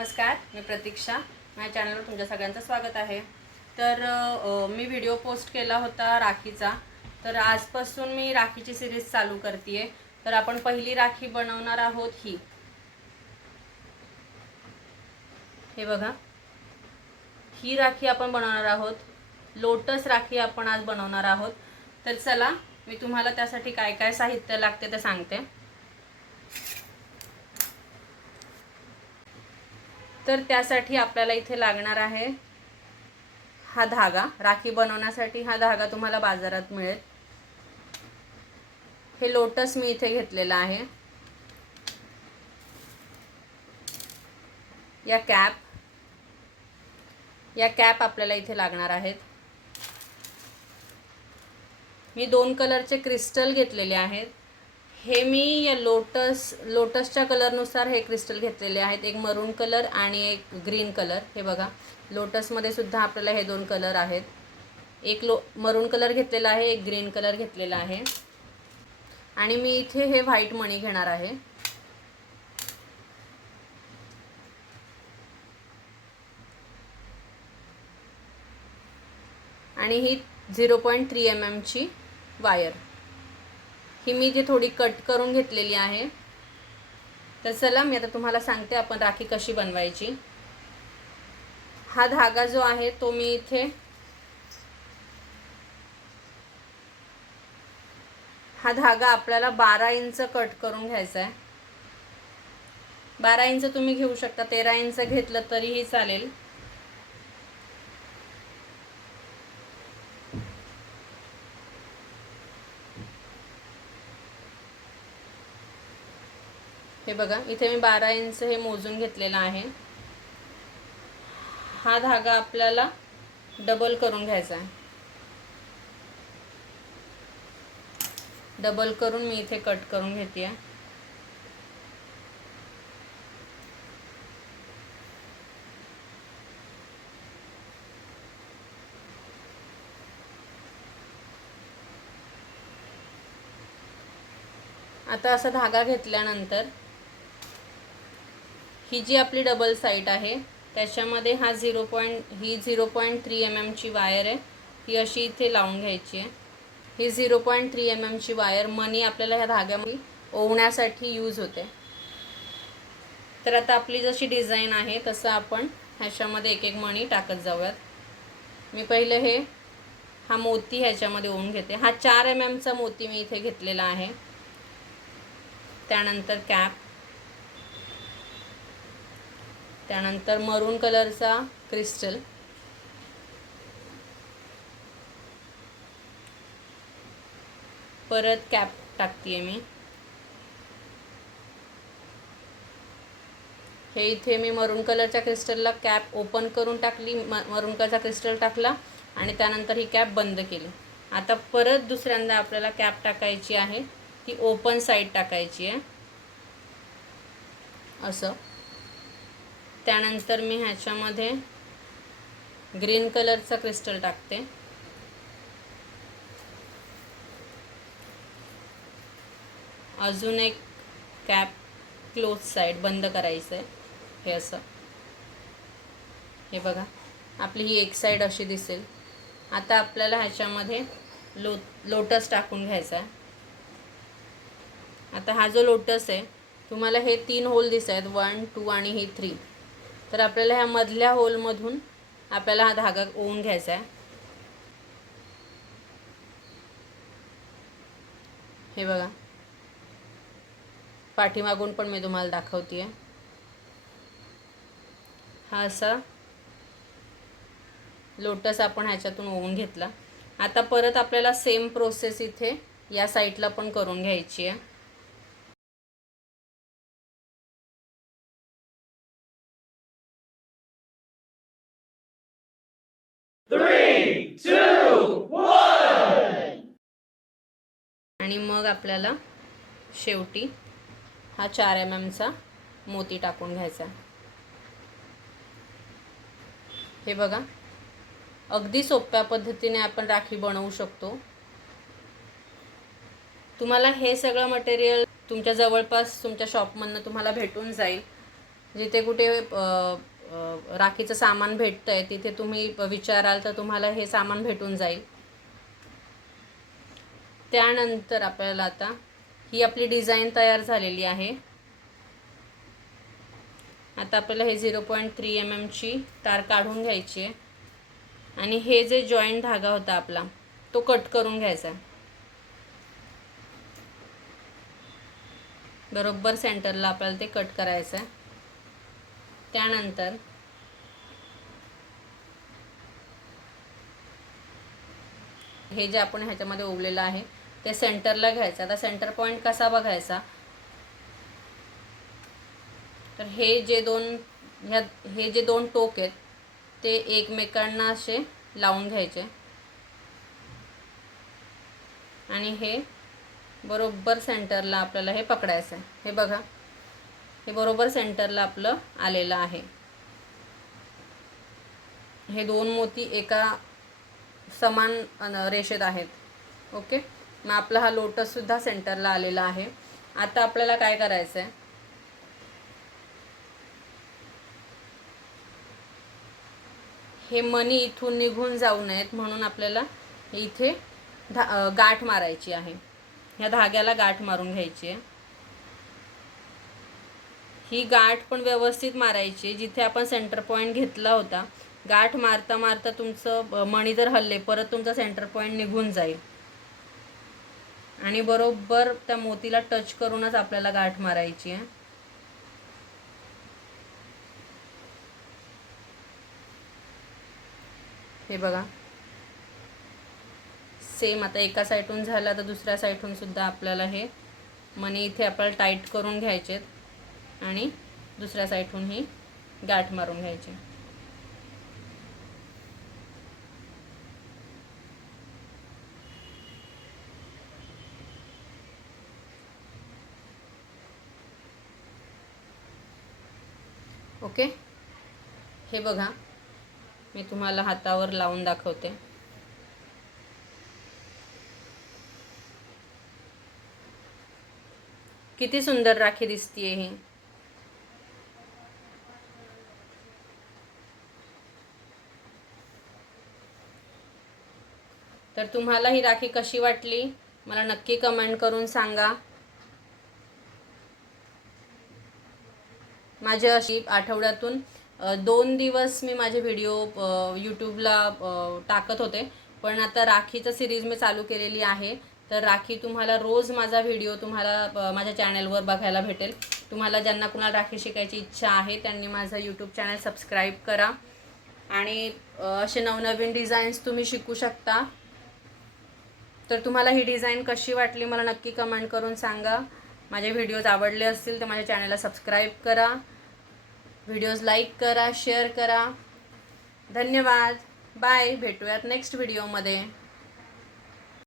नमस्कार, मी प्रतीक्षा. माझ्या चॅनलवर तुमच्या सगळ्यांचं स्वागत आहे. तर मी व्हिडिओ पोस्ट केला होता राखीचा. तर आजपासून मी राखीची सिरीज चालू करते. तर आपण पहिली राखी बनवणार आहोत ही. हे बघा, ही राखी आपण बनवणार आहोत. लोटस राखी आपण आज बनवणार आहोत. तर चला, मी तुम्हाला त्यासाठी काय काय साहित्य लागते ते सांगते. तर त्यासाठी आपल्याला इथे लागणार आहे हा धागा. राखी बनवण्यासाठी हा धागा तुम्हाला बाजारात मिळेल. हे लोटस मी इथे घेतलेला आहे. या कॅप आपल्याला इथे लागणार आहेत. मी 2 कलरचे क्रिस्टल घेतलेले आहेत. हे मी या लोटसच्या कलरनुसार हे क्रिस्टल घेतलेले आहेत. एक मरून कलर आणि एक ग्रीन कलर. हे बघा, लोटसमध्ये सुद्धा आपल्याला हे 2 कलर आहेत. एक मरून कलर घेतलेला आहे, एक ग्रीन कलर घेतलेला आहे. आणि मी इथे हे व्हाईट मणी घेणार आहे. आणि ही 0.3 mm ची वायर. ही मी इथे थोडी कट करून घेतलेली आहे. तर चला, मी आता तुम्हाला सांगते आपण राखी कशी बनवायची. हा धागा जो आहे तो मी इथे हा धागा आपल्याला 12 इंच कट करून घ्यायचा आहे. 12 इंच तुम्ही घेऊ शकता, 13 इंच घेतलं तरीही चालेल. हे बघा, इथे मी 12 इंच हे मोजून घेतलेला आहे. हा धागा आपल्याला डबल करून घ्यायचा आहे. डबल करून मी इथे कट करून घेते. आता असा धागा घेतल्यानंतर ही जी आपली डबल साईड आहे त्याच्यामध्ये ही 0.3 mm ची वायर आहे. ती अशी इथे लावून घ्यायची आहे. ही 0.3 mm ची वायर मनी आपल्याला ह्या धाग्यामध्ये ओवण्यासाठी यूज होते. तर आता आपली जशी डिझाईन आहे तसं आपण ह्याच्यामध्ये एक एक मणी टाकत जाऊयात. मी पहिले हा मोती ह्याच्यामध्ये ओवून घेते. हा 4 mm चा मोती मी इथे घेतलेला आहे. त्यानंतर कॅप, त्यानंतर मरून कलरचा क्रिस्टल, परत कॅप टाकते मी. हे इथे मी मरून कलरच्या क्रिस्टलला कॅप ओपन करून टाकली, मरून कलरचा क्रिस्टल टाकला आणि त्यानंतर ही कॅप बंद केली. आता परत दुसऱ्यांदा आपल्याला कॅप टाकायची आहे. ती ओपन साईड टाकायची आहे असं. त्यानंतर मी ह्याच्यामध्ये ग्रीन कलरचा क्रिस्टल टाकते. अजून एक कॅप क्लोज साईड बंद करायचं आहे. हे असं. हे बघा, आपली ही एक साईड अशी दिसेल. आता आपल्याला ह्याच्यामध्ये लोटस टाकून घ्यायचा आहे. आता हा जो लोटस आहे, तुम्हाला हे 3 होल दिसत आहेत, 1, 2 आणि हे 3. तर आपल्याला ह्या मधल्या होलमधून आपल्याला हा धागा ओवून घ्यायचा आहे. हे बघा, पाठीमागून पण मी तुम्हाला दाखवते. हा असा लोटस आपण ह्याच्यातून ओवून घेतला. आता परत आपल्याला सेम प्रोसेस इथे या साईडला पण करून घ्यायची आहे. आणि मग आपल्याला शेवटी हा 4 mm चा मोती टाकून घ्यायचा. हे बघा, अगदी सोप्या पद्धतीने आपण राखी बनवू शकतो. तुम्हाला हे सगळं मटेरियल तुमच्या जवळपास तुमच्या शॉपमधनं तुम्हाला भेटून जाईल. जिथे कुठे राखीचं सामान भेटतं आहे तिथे तुम्ही विचाराल तर तुम्हाला हे सामान भेटून जाईल. त्यानंतर आपल्याला आता ही आपली डिझाईन तयार झालेली आहे. आता आपल्याला हे 0.3 mm ची तार काढून घ्यायची आहे आणि हे जे जॉईंट धागा होता आपला तो कट करून घ्यायचा आहे. बरोबर सेंटरला आपल्याला ते कट करायचं आहे. त्यानंतर हे जे आपण ह्याच्यामध्ये ओवलेलं आहे ते सेंटरला घ्यायचं. आता सेंटर पॉईंट कसा बघायचा, तर हे जे दोन टोक आहेत ते एकमेकांना असे लावून घ्यायचे आणि हे बरोबर सेंटरला आपल्याला हे पकडायचं आहे. हे बघा, हे बरोबर सेंटरला आपलं आलेलं आहे. हे दोन मोती एका समान रेषेत आहेत. ओके, मग आपला हा लोटससुद्धा सेंटरला आलेला आहे. आता आपल्याला काय करायचं आहे, हे मणी इथून निघून जाऊ नयेत म्हणून आपल्याला इथे गाठ मारायची आहे. ह्या धाग्याला गाठ मारून घ्यायची आहे. ही गाठ पण व्यवस्थित मारायची. जिथे आपण सेंटर पॉईंट घेतला होता, गाठ मारता मारता तुमचं मणी जर हल्ले परत तुमचा सेंटर पॉईंट निघून जाईल आणि बरोबर त्या मोतीला टच करूनच आपल्याला गाठ मारायची आहे. हे बघा, सेम आता एका साईडून झालं तर दुसऱ्या साईडून सुद्धा आपल्याला हे मणी इथे आपल्याला टाईट करून घ्यायचेत आणि दुसऱ्या साईडून ही गाठ मारून घ्यायची. ओके, हे बघा मी तुम्हाला हातावर लावून दाखवते. किती सुंदर राखी दिसतीये ही. तर तुम्हाला ही राखी कशी वाटली मला नक्की कमेंट करून सांगा. माझे अशी आठवड्यातून 2 दिवस मी माझे व्हिडिओ यूट्यूबला टाकत होते, पण आता राखीचं सिरीज मी चालू केलेली आहे. तर राखी तुम्हाला रोज माझा व्हिडिओ तुम्हाला माझ्या चॅनलवर बघायला भेटेल. तुम्हाला ज्यांना कुणाला राखी शिकायची इच्छा आहे त्यांनी माझं यूट्यूब चॅनल सबस्क्राईब करा आणि असे नवनवीन डिझाईन्स तुम्ही शिकू शकता. तर तुम्हाला ही डिझाईन कशी वाटली मला नक्की कमेंट करून सांगा. माझे व्हिडिओज आवडले असतील तर माझ्या चॅनलला सबस्क्राईब करा, व्हिडिओज लाईक करा, शेअर करा. धन्यवाद. बाय. भेटूयात नेक्स्ट व्हिडिओमध्ये.